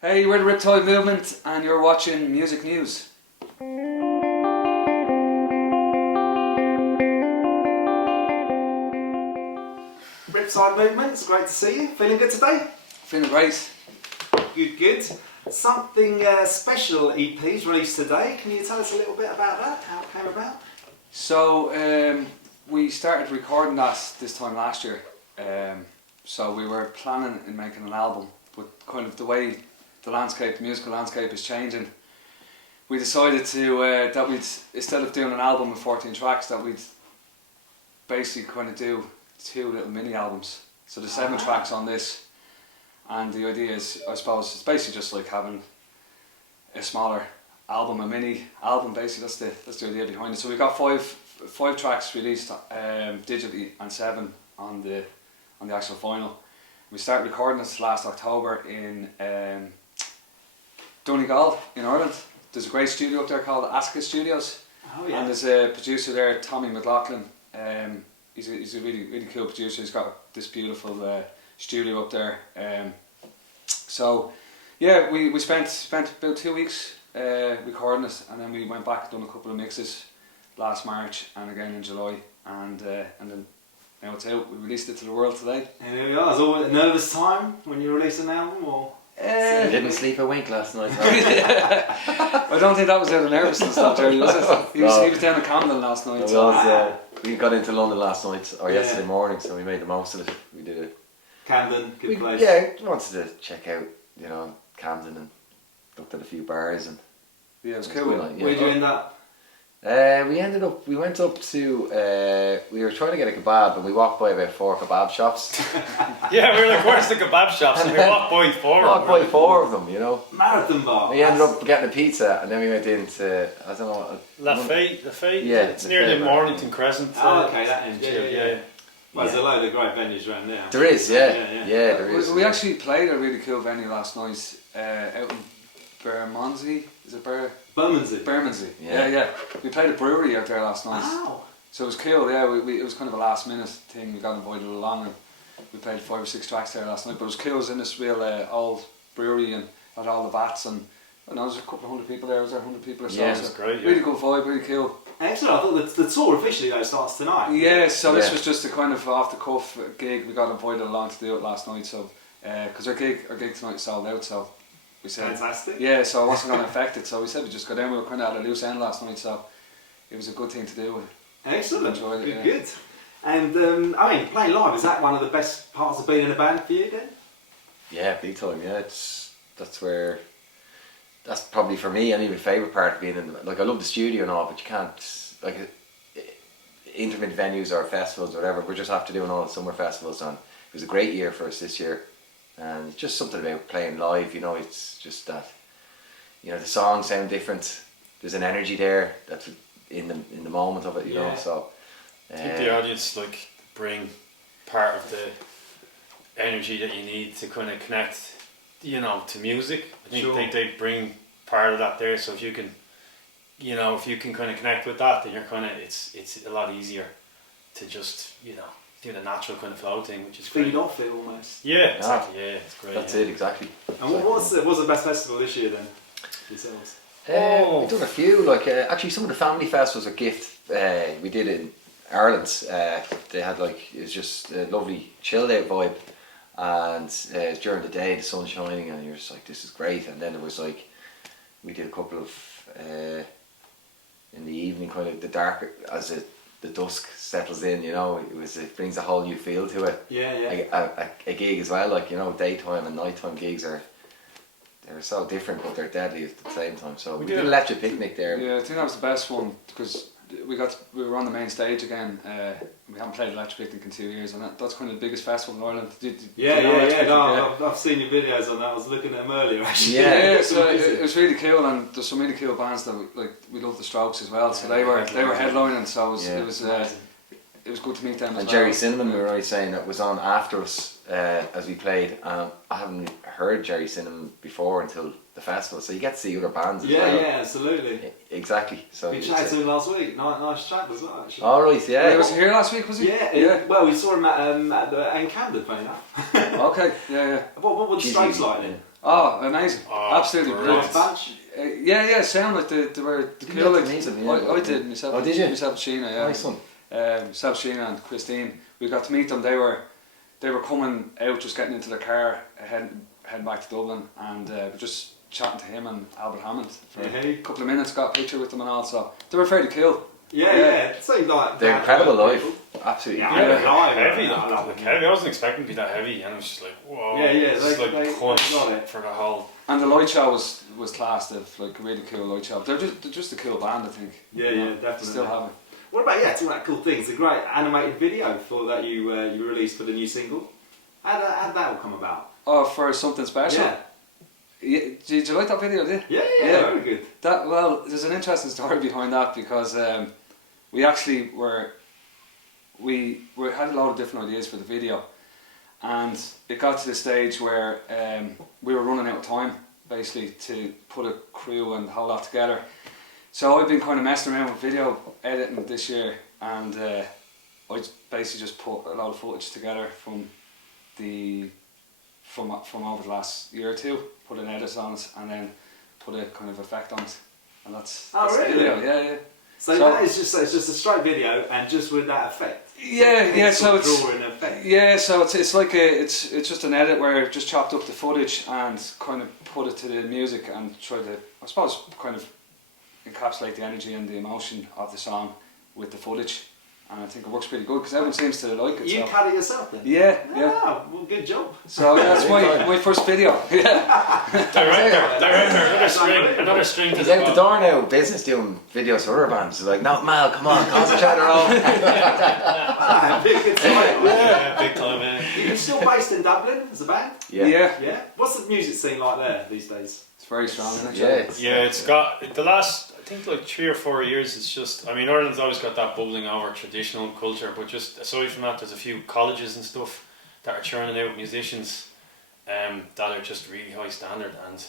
Hey, we're the Riptide Movement and you're watching Music News. Riptide Movement, it's great to see you. Feeling good today? Feeling great. Good. Something special EP's released today. Can you tell us a little bit about that? How it came about? So, we started recording that this time last year. So we were planning in making an album, but kind of the way the musical landscape is changing, we decided to that we'd, instead of doing an album with 14 tracks, that we'd basically kind of do 2 little mini albums. So there's 7 tracks on this, and the idea is, I suppose, it's basically just like having a smaller album, a mini album. Basically, that's the idea behind it. So we've got five tracks released digitally and 7 on the actual vinyl. We started recording this last October in Donegal in Ireland. There's a great studio up there called Aska Studios. Oh yeah. And there's a producer there, Tommy McLaughlin. He's a really cool producer. He's got this beautiful studio up there. So yeah, we spent about 2 weeks recording it, and then we went back and done a couple of mixes last March and again in July, and then now it's out. We released it to the world today. And here we are. Was it always a nervous time when you released an album, or? You didn't sleep a wink last night. I don't think that was out of nervousness, Jerry, was it? He was down in Camden last night. It was, we got into London last night, or yesterday morning, so we made the most of it. We did it. Camden, good place. Yeah, we wanted to check out, Camden, and looked at a few bars, and yeah, it was cool. Where'd you end up? we went up to, we were trying to get a kebab, and we walked by about 4 kebab shops. Yeah, we were like, where's the kebab shops? And we walked by 4 Walked by 4 of them, Marathon bar. We ended up getting a pizza, and then we went into, I don't know. Lafayette? Yeah, it's near the Mornington Crescent. Oh, okay, that end. Yeah. Well, there's a load of great venues around there. There is, yeah, there is. We actually played a really cool venue last night out in Bermondsey. Is it Bermondsey. Bermondsey. Yeah. We played a brewery out there last night. Wow. So it was cool. Yeah, it was kind of a last minute thing. We got invited along, and we played 5 or 6 tracks there last night. But it was cool. It was in this real old brewery, and had all the vats, and I don't know, there was a couple of 100 people there. Was there 100 people or so? Yeah, it was great. Really good vibe, really cool. Excellent. I thought the tour officially though starts tonight. Yeah, so this was just a kind of off the cuff gig. We got invited along to do it last night, so because our gig tonight is sold out, so we said fantastic. Yeah, so it wasn't going to affect it, so we said we just go down. We were kind of at a loose end last night, so it was a good thing to do. Excellent. Enjoyed it, Good. And playing live, is that one of the best parts of being in a band for you then? Yeah, big time. Yeah, that's probably for me any of my favourite part of being in the, I love the studio and all, but you can't, intermittent venues or festivals or whatever, we're just after doing all the summer festivals, and it was a great year for us this year, and it's just something about playing live, it's just that, the songs sound different, there's an energy there that's in the moment of it, so. I think the audience bring part of the energy that you need to kind of connect to music. I think they bring part of that there, so if you can kind of connect with that, then you're kind of, it's a lot easier to just, do the natural kind of flow thing, which is great. Feed off it almost. Yeah, exactly, it's great. That's it, exactly. And what's the best festival this year then, yourselves? We've done a few, actually some of the family festivals are gift, we did in Ireland, they had it was just a lovely chilled out vibe. And during the day, the sun's shining, and you're just like, this is great. And then it was we did a couple of in the evening, kind of the dark as the dusk settles in. It brings a whole new feel to it. Yeah. A gig as well, daytime and nighttime gigs they're so different, but they're deadly at the same time. So we did an electric picnic there. Yeah, I think that was the best one because we were on the main stage again. We haven't played Electric Picnic in 2 years, and that's kind of the biggest festival in Ireland. I've seen your videos on that. I was looking at them earlier actually. Yeah, so it was really cool, and there's some really cool bands that we love the Strokes as well. So they were headlining. So it it was good to meet them. And as Jerry well. Cinnamon, we were always saying, that was on after us as we played. I haven't heard Jerry Cinnamon before until the festival, so you get to see other bands as well. Yeah, absolutely. Exactly. So We chatted to him last week. Nice chat as well, actually. all right, yeah. He was here last week, was he? Yeah. Well, we saw him at the Camden playing that. Okay, yeah. What were the Strokes like then? Oh, amazing. Oh, Absolutely brilliant. brilliant. Nice bunch. Yeah, sound like they were the Did cool. you Like, get to meet them? Yeah. I did myself. Oh, did you? Myself and Sheena, yeah. Nice one. Myself, Sheena and Christine. We got to meet them. They were coming out, just getting into the car, heading back to Dublin, and we're just chatting to him and Albert Hammond for a couple of minutes. Got a picture with them and all. So they were fairly cool. Yeah. Seems like They're incredible live. Absolutely. Yeah, incredible. live. Heavy, I love like them. heavy. I wasn't expecting to be that heavy, and I was just like, whoa. Yeah, It's like they punch got it. for the whole. And the light show was class. They've like a really cool light show. They're just a cool band, I think. Yeah, You know, definitely. Still have it. What about talking about cool things? The great animated video that you released for the new single. How did that all come about? Oh, for something special. Yeah. Yeah, did you like that video? Did you? Yeah, very good. Well, there's an interesting story behind that because we actually we had a lot of different ideas for the video, and it got to the stage where we were running out of time basically to put a crew and the whole lot together. So I've been kind of messing around with video editing this year, and I basically just put a lot of footage together from over the last year or two, put an edit on it, and then put a kind of effect on it, and that's the really? video. Yeah. So that is just it's just a straight video and just with that effect. Yeah. So it's drawing effect. so it's like it's just an edit where I just chopped up the footage and kind of put it to the music and try to, I suppose, kind of encapsulate the energy and the emotion of the song with the footage. And I think it works pretty good because everyone seems to like it. You cut it yourself then? Yeah. Well, good job. So that's my first video. Yeah. They're another string to He's the out the bow. door now, business doing videos for other bands. He's like, no, Mal, come on, concentrate our own. Big good time. Yeah, big time, man. You're still based in Dublin as a band? Yeah. What's the music scene like there these days? It's very strong, isn't it? Yeah, Yeah, it's got the last, I think, like 3 or 4 years. It's just, I mean, Ireland's always got that bubbling over traditional culture, but just aside from that, there's a few colleges and stuff that are churning out musicians that are just really high standard, and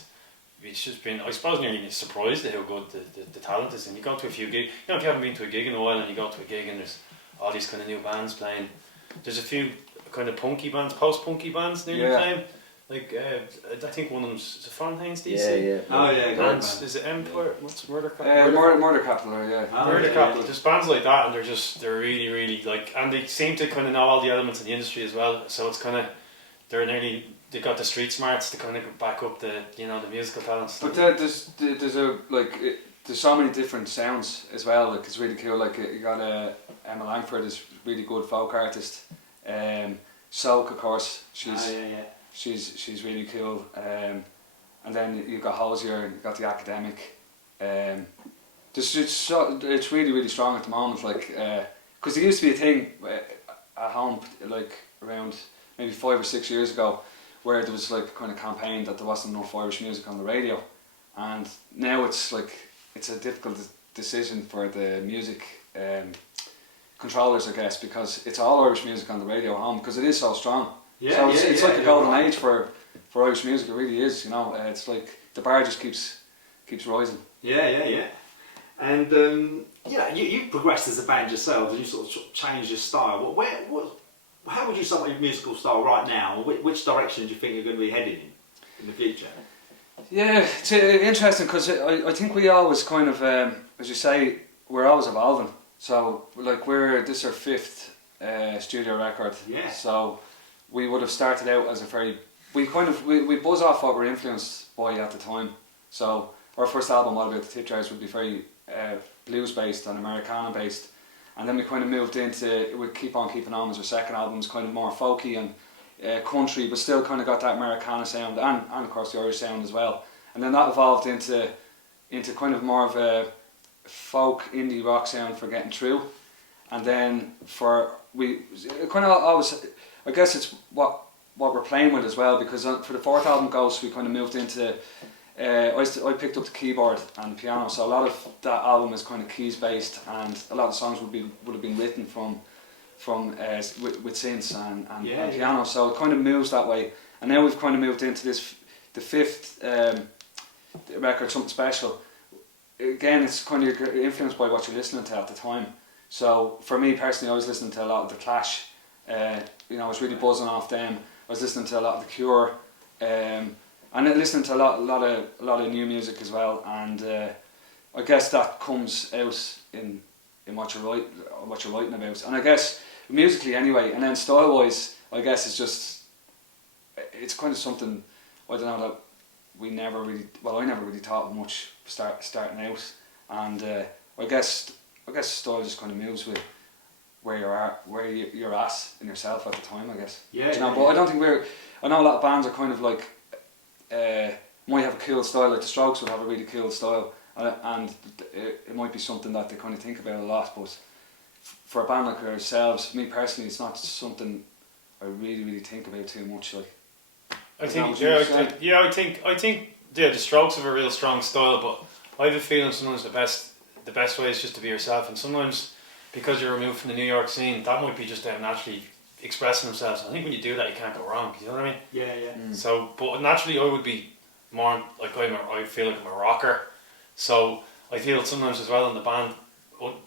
it's just been, I suppose, nearly surprised at how good the talent is. And you go to a few gigs, you know, if you haven't been to a gig in a while and you go to a gig and there's all these kind of new bands playing, there's a few kind of punky bands, post-punky bands nearly playing. Like, I think one of them's Fontaines DC. Yeah. Oh yeah, great And band. is it Empire? What's Murder Capital? Murder Capital, yeah. Murder Capital. There's bands like that, and they're really, really like, and they seem to kind of know all the elements in the industry as well. So it's kind of, they got the street smarts to kind of back up the musical talents. But there's so many different sounds as well. Like it's really cool. Like you got Emma Langford is really good folk artist. Soak, of course, she's really cool. And then you've got Hosier, you've got the Academic. It's really, really strong at the moment. Like, because there used to be a thing at home, like around maybe 5 or 6 years ago, where there was like a kind of campaign that there wasn't enough Irish music on the radio, and now it's like it's a difficult decision for the music controllers, I guess, because it's all Irish music on the radio at home because it is so strong. So it's like a golden age for Irish music. It really is. You know, it's like the bar just keeps rising. Yeah. And you've progressed as a band yourselves, and you sort of changed your style. How would you sum up your musical style right now? Which direction do you think you're going to be heading in the future? Yeah, it's interesting because I think we always kind of, as you say, we're always evolving. So like this is our 5th studio record. Yeah. So we would have started out as we buzz off what we're influenced by at the time. So our first album, What About the Tip Jars, would be very blues based and Americana based, and then we kind of moved into Keep On Keeping On as our second album, is kind of more folky and country, but still kind of got that Americana sound and of course the Irish sound as well. And then that evolved into kind of more of a folk indie rock sound for Getting Through, and then we kind of always, I guess it's what we're playing with as well, because for the 4th album, Ghost, we kind of moved into I picked up the keyboard and piano, so a lot of that album is kind of keys based, and a lot of songs would have been written from from with synths and Yeah, piano, so it kind of moves that way. And now we've kind of moved into this, the fifth record, Something Special. Again, it's kind of influenced by what you're listening to at the time. So for me personally, I was listening to a lot of The Clash. You know, I was really buzzing off them. I was listening to a lot of The Cure, and listening to a lot of new music as well. And I guess that comes out in what you're writing about. And I guess musically anyway, and then style wise, I guess it's kind of something, I don't know, that I never really thought much starting out. And I guess style just kind of moves with where you're at in yourself at the time, I guess. Yeah. You know, but I don't think I know a lot of bands are kind of like might have a cool style, like the Strokes would have a really cool style, and it might be something that they kind of think about a lot. But for a band like ourselves, me personally, it's not something I really think about too much. Like, I think the Strokes have a real strong style, but I have a feeling sometimes the best way is just to be yourself, and sometimes because you're removed from the New York scene, that might be just them naturally expressing themselves. I think when you do that, you can't go wrong. You know what I mean? Yeah. So, but naturally, I would be more like I feel like I'm a rocker. So I feel sometimes as well in the band,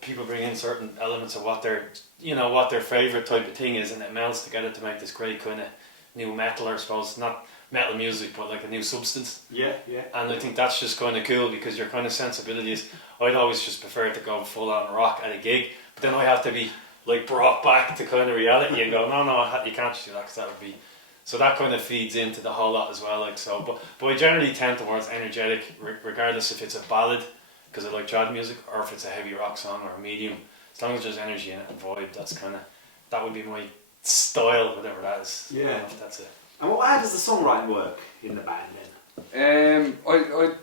people bring in certain elements of what their favourite type of thing is, and it melts together to make this great kind of new metal, or I suppose not metal music, but like a new substance. Yeah. And I think that's just kind of cool, because your kind of sensibilities, I'd always just prefer to go full on rock at a gig, but then I have to be like brought back to kind of reality and go, no, you can't just do that, because that would be. So that kind of feeds into the whole lot as well, like so. But I generally tend towards energetic, regardless if it's a ballad, because I like trad music, or if it's a heavy rock song or a medium. As long as there's energy in it and vibe, that would be my style, whatever that is. Yeah. I don't know if that's it. And how does the songwriting work in the band then? I'd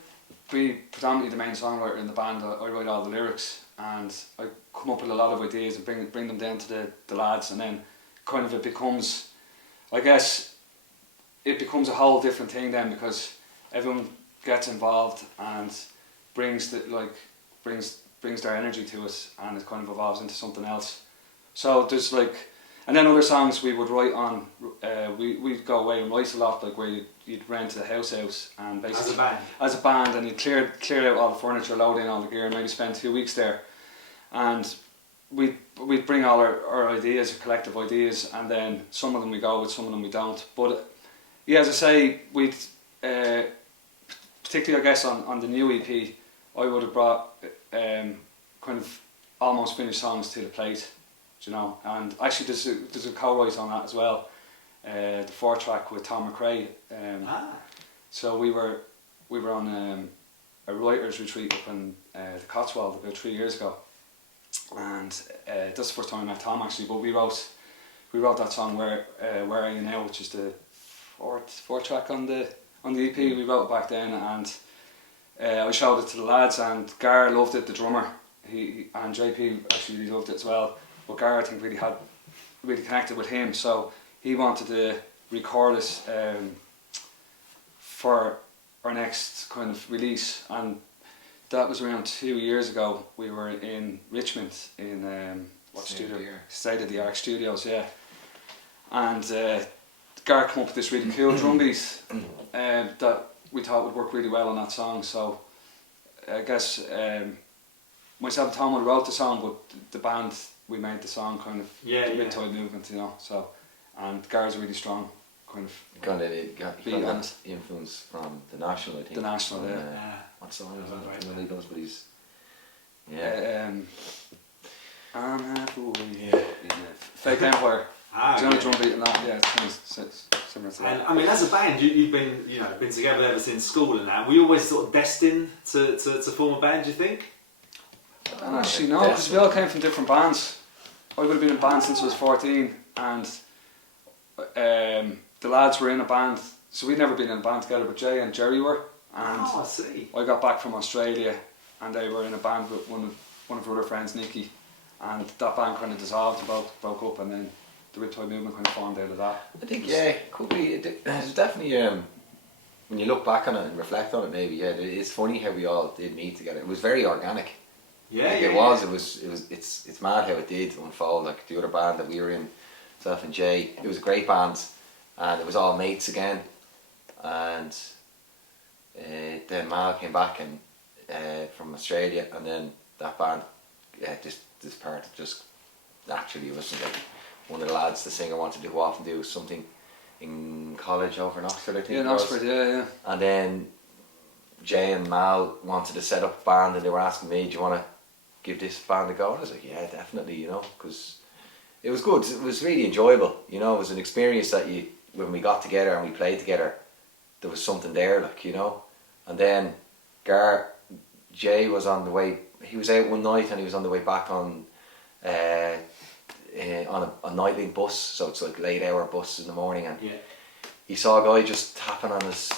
be predominantly the main songwriter in the band. I write all the lyrics, and I come up with a lot of ideas and bring them down to the lads, and then kind of it becomes, I guess, it becomes a whole different thing then, because everyone gets involved and brings their energy to it, and it kind of evolves into something else. So there's like, and then other songs we would write on, we'd go away and write a lot, like where you'd rent a house out and basically as a band, and you'd clear out all the furniture, load in all the gear, and maybe spend 2 weeks there, and we'd bring all our ideas, our collective ideas, and then some of them we go with, some of them we don't. But yeah, as I say, we'd particularly I guess on the new EP, I would have brought kind of almost finished songs to the plate, you know. And actually there's a co-write on that as well, the 4-track with Tom McRae. So we were on a writers retreat up in the Cotswold about 3 years ago, and that's the first time I met Tom actually. But we wrote that song Where Are You Now, which is the fourth track on the EP. We wrote it back then, and I showed it to the lads, and Gar loved it, the drummer. He and JP actually really loved it as well. But Gar, I think, really connected with him, so he wanted to record us for our next kind of release, and that was around 2 years ago. We were in Richmond in State of the Art Studios, yeah. And Gar came up with this really cool drum beat that we thought would work really well on that song. So I guess myself and Tom would have wrote the song, but the band, we made the song kind of the Riptide Movement, you know. So, and Gar's a really strong kind of got that influence from The National, I think. The National, what song is that? I don't know he knows, but he's I'm halfway. Fake Empire. Do you know the drum beat in that? Yeah, it's kind of similar to that. And I mean, as a band, you've been together ever since school and that. Were you always sort of destined to form a band, do you think? Actually, no, because we all came from different bands. I would have been in a band since I was 14, and the lads were in a band, so we'd never been in a band together, but Jay and Gerry were. And I see. I got back from Australia, and they were in a band with one of our other friends, Nicky, and that band kind of dissolved and broke up, and then the Riptide Movement kind of formed out of that. I think it could be. It's definitely when you look back on it and reflect on it, maybe it's funny how we all did meet together. It was very organic. Yeah, Like, yeah, it's mad how it did unfold. Like the other band that we were in, self and Jay, it was a great band, and it was all mates again. And then Mal came back and from Australia, and then that band, this part just naturally wasn't like one of the lads, the singer, wanted to go off and do something in college over in Oxford, I think. Yeah, in Oxford, yeah. And then Jay and Mal wanted to set up a band, and they were asking me, do you want to give this band a go? And I was like, yeah, definitely, you know, because it was good. It was really enjoyable, you know. It was an experience that when we got together and we played together, there was something there, like, you know. And then Jay was on the way. He was out one night and he was on the way back on a Nightlink bus, so it's like late hour bus in the morning, and he saw a guy just tapping on his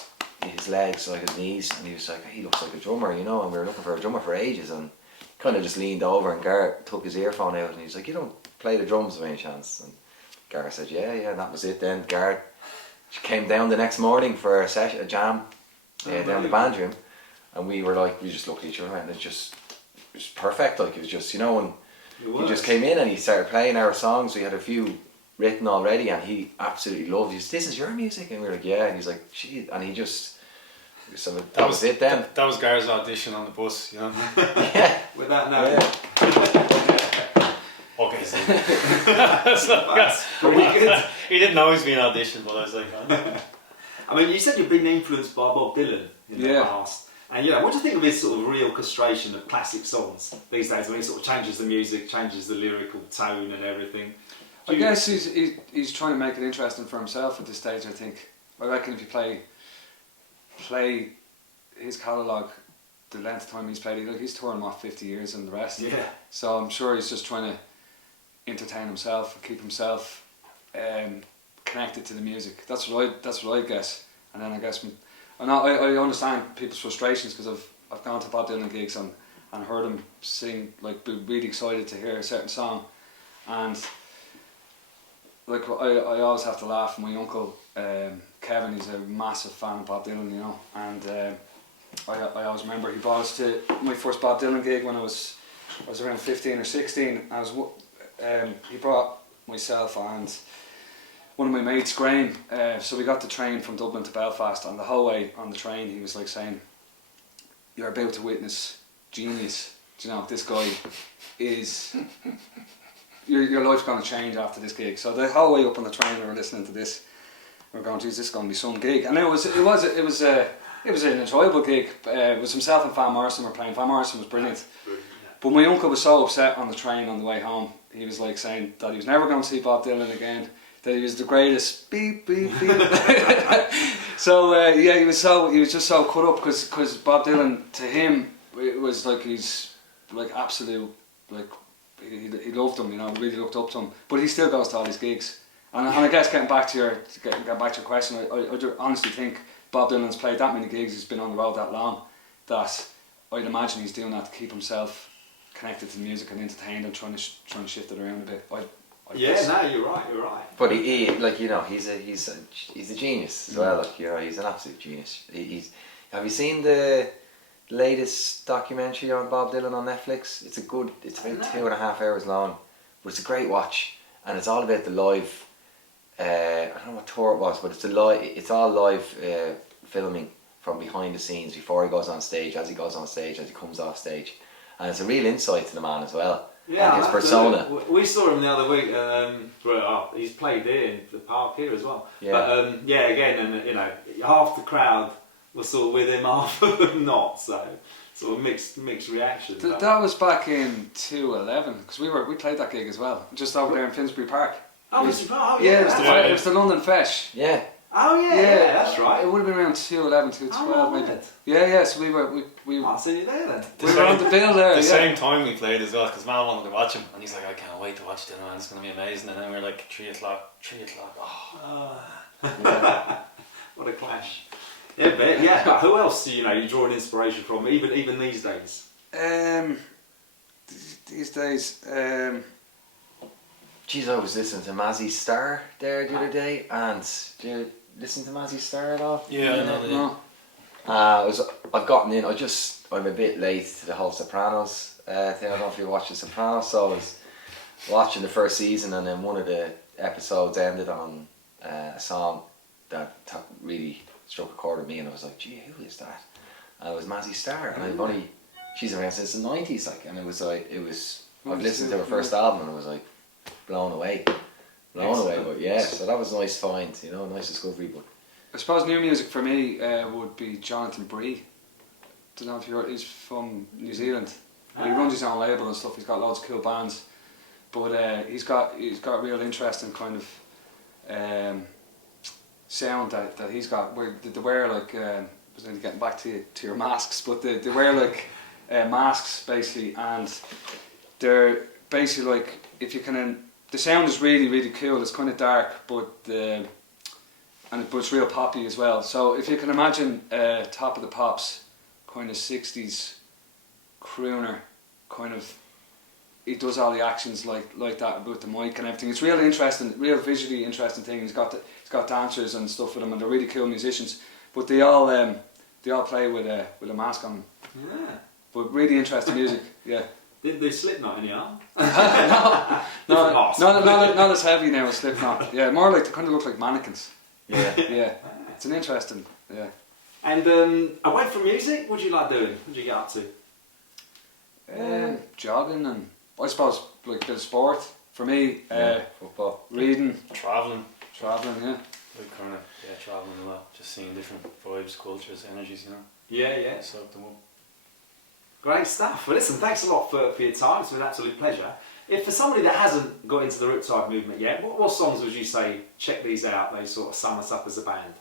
legs, like his knees, and he was like, he looks like a drummer, you know. And we were looking for a drummer for ages, and kind of just leaned over, and Garrett took his earphone out and he was like, you don't play the drums by any chance? And Garrett said, yeah, and that was it. Then Garrett came down the next morning for a jam down the band room, and we just looked at each other, and it was perfect. Like, it was just, you know, and he just came in and he started playing our songs. We had a few written already, and he absolutely loved it. He said, this is your music? And we were like, yeah. And he's like, gee, and he just, so that was it then. That was Gar's audition on the bus, you know. Yeah. Without knowing. Okay, so that's pretty good. He didn't know he was being auditioned, but I was like, oh. I mean, you said you've been influenced by Bob Dylan in the past. And what do you think of his sort of reorchestration of classic songs these days, when he sort of changes the music, changes the lyrical tone and everything? I guess he's trying to make it interesting for himself at this stage, I think. I reckon if you play his catalogue, the length of time he's played, he's touring 50 years and the rest. Yeah. So I'm sure he's just trying to entertain himself and keep himself connected to the music. That's what I guess. And then I guess I understand people's frustrations, because I've gone to Bob Dylan gigs and heard him sing, like, be really excited to hear a certain song, and like I always have to laugh. My uncle Kevin, he's a massive fan of Bob Dylan, you know, and I always remember he brought us to my first Bob Dylan gig when I was around 15 or 16. He brought myself and one of my mates, Graham, so we got the train from Dublin to Belfast, and the whole way on the train he was like saying, you're about to witness genius. Do you know, this guy is, your life's going to change after this gig. So the whole way up on the train we were listening to this, we were going, geez, this is going to be some gig. And it was an enjoyable gig. It was himself and Van Morrison were playing. Van Morrison was brilliant. But my uncle was so upset on the train on the way home. He was like saying that he was never going to see Bob Dylan again, that he was the greatest, beep beep beep. So he was just so cut up, because Bob Dylan, to him, it was like he's like absolute, like he loved him, you know, really looked up to him. But he still goes to all these gigs. And I guess getting back to your question, I honestly think Bob Dylan's played that many gigs, he's been on the road that long, that I'd imagine he's doing that to keep himself connected to the music and entertained, and trying to shift it around a bit. You're right. But he like, you know, he's a genius as well. Like, you know, he's an absolute genius. Have you seen the latest documentary on Bob Dylan on Netflix? It's about 2.5 hours long, but it's a great watch, and it's all about the live. I don't know what tour it was, but it's all live filming from behind the scenes, before he goes on stage, as he goes on stage, as he comes off stage, and it's a real insight to the man as well. Yeah, and his persona. We saw him the other week. He's played here in the park here as well. Yeah. But again, and you know, half the crowd was sort of with him, half of them not. So sort of mixed reactions. That was back in 2011, because we played that gig as well, just over there in Finsbury Park. Oh, Finsbury Park. Yeah, it was the London Fesh. Yeah. Oh yeah, that's right. It would have been around 2011, 2012 maybe. Yeah. So we I'll see you there then. We were on the bill there. The same time we played as well, because Mal wanted to watch him, and he's like, I can't wait to watch Dylan, man, it's going to be amazing. And then we were like 3 o'clock. What a clash. Yeah, but who else do you draw an inspiration from, even these days? These days, Geez, I was listening to Mazzy Star there the other day, and do you listen to Mazzy Star at all? Yeah, I know. I've gotten in. I just I'm a bit late to the whole Sopranos thing. I don't know if you watched The Sopranos, so I was watching the first season, and then one of the episodes ended on a song that really struck a chord with me, and I was like, gee, who is that? And it was Mazzy Star, and she's around since the 90s, like, and it was I've listened to her first album, and I was like blown away, but yeah, so that was a nice find, you know, a nice discovery. But I suppose new music for me would be Jonathan Bree. Don't know if you heard, he's from New Zealand. He runs his own label and stuff. He's got loads of cool bands, but he's got real interest in kind of sound that he's got. Where they wear like I was only getting back to your masks, but they wear like masks basically, and they're basically like, if you can, the sound is really really cool. It's kind of dark, but it's real poppy as well. So if you can imagine Top of the Pops, kind of 60s crooner, kind of, he does all the actions like that with the mic and everything. It's really interesting, real visually interesting thing. He's got dancers and stuff with him, and they're really cool musicians. But they all play with a mask on them. Yeah. But really interesting music. Yeah. Didn't do Slipknot in the arm? Not as heavy now as Slipknot. Yeah, more like, they kind of look like mannequins. yeah, Yeah, it's an interesting. Yeah. And away from music, what do you like doing? What do you get up to? Jogging, and I suppose like a bit of sport. For me, football, reading, Traveling. yeah. Like kind of, traveling a lot. Just seeing different vibes, cultures, energies, you know. Yeah. Soak them up. Great stuff. Well, listen, thanks a lot for your time. It's been an absolute pleasure. If for somebody that hasn't got into the Riptide movement yet, what songs would you say, check these out, they sort of sum us up as a band?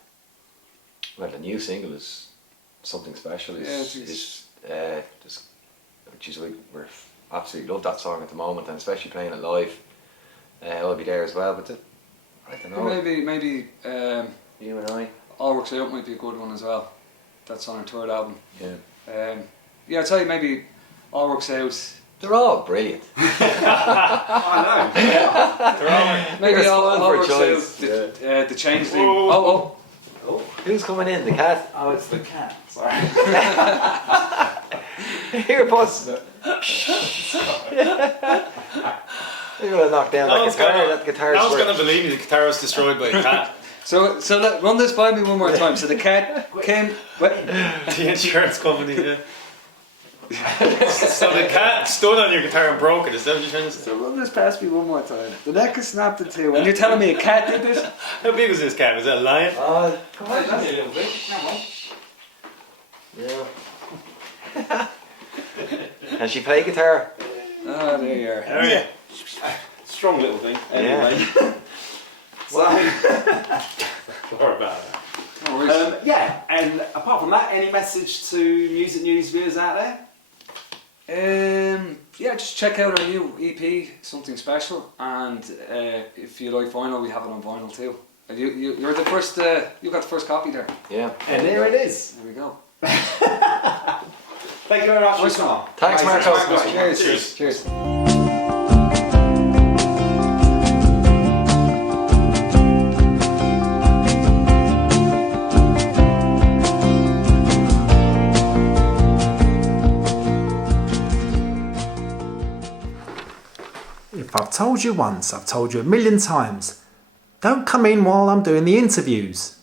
well, the new single is Something Special. We're absolutely love that song at the moment, and especially playing it live. I'll be there as well, but I don't know. Maybe You and I. All Works Out might be a good one as well. That's on our third album. Yeah. I'd say maybe All Works Out. They're all brilliant. I know. They're all Maybe all for Works choice. Out. The Changeling. Oh. Who's coming in? The cat? Oh, it's the cat. Sorry. Here, boss. You're gonna knock down that guitar. That guitar's no one's going to believe me, the guitar was destroyed by a cat. So run this by me one more time. So the cat came. The insurance company, yeah. So the cat stood on your guitar and broke it, is that what you're trying to say? So run this past me one more time. The neck is snapped in two. And you're telling me a cat did this? How big was this cat? Was that a lion? Come on. That's a little bit. Yeah. Can she play guitar? Oh, there you are. Oh, yeah. Strong little thing. Anyway. Sorry about that. No worries. Yeah, and apart from that, any message to Music News viewers out there? Just check out our new EP, Something Special, and if you like vinyl, we have it on vinyl too. And you're the first. You got the first copy there. Yeah. And there it is. There we go. Thank you very much for your Nice one. time. Thanks, Thanks, Marco. Marco. Cheers. Cheers. Cheers. If I've told you once, I've told you a million times. Don't come in while I'm doing the interviews.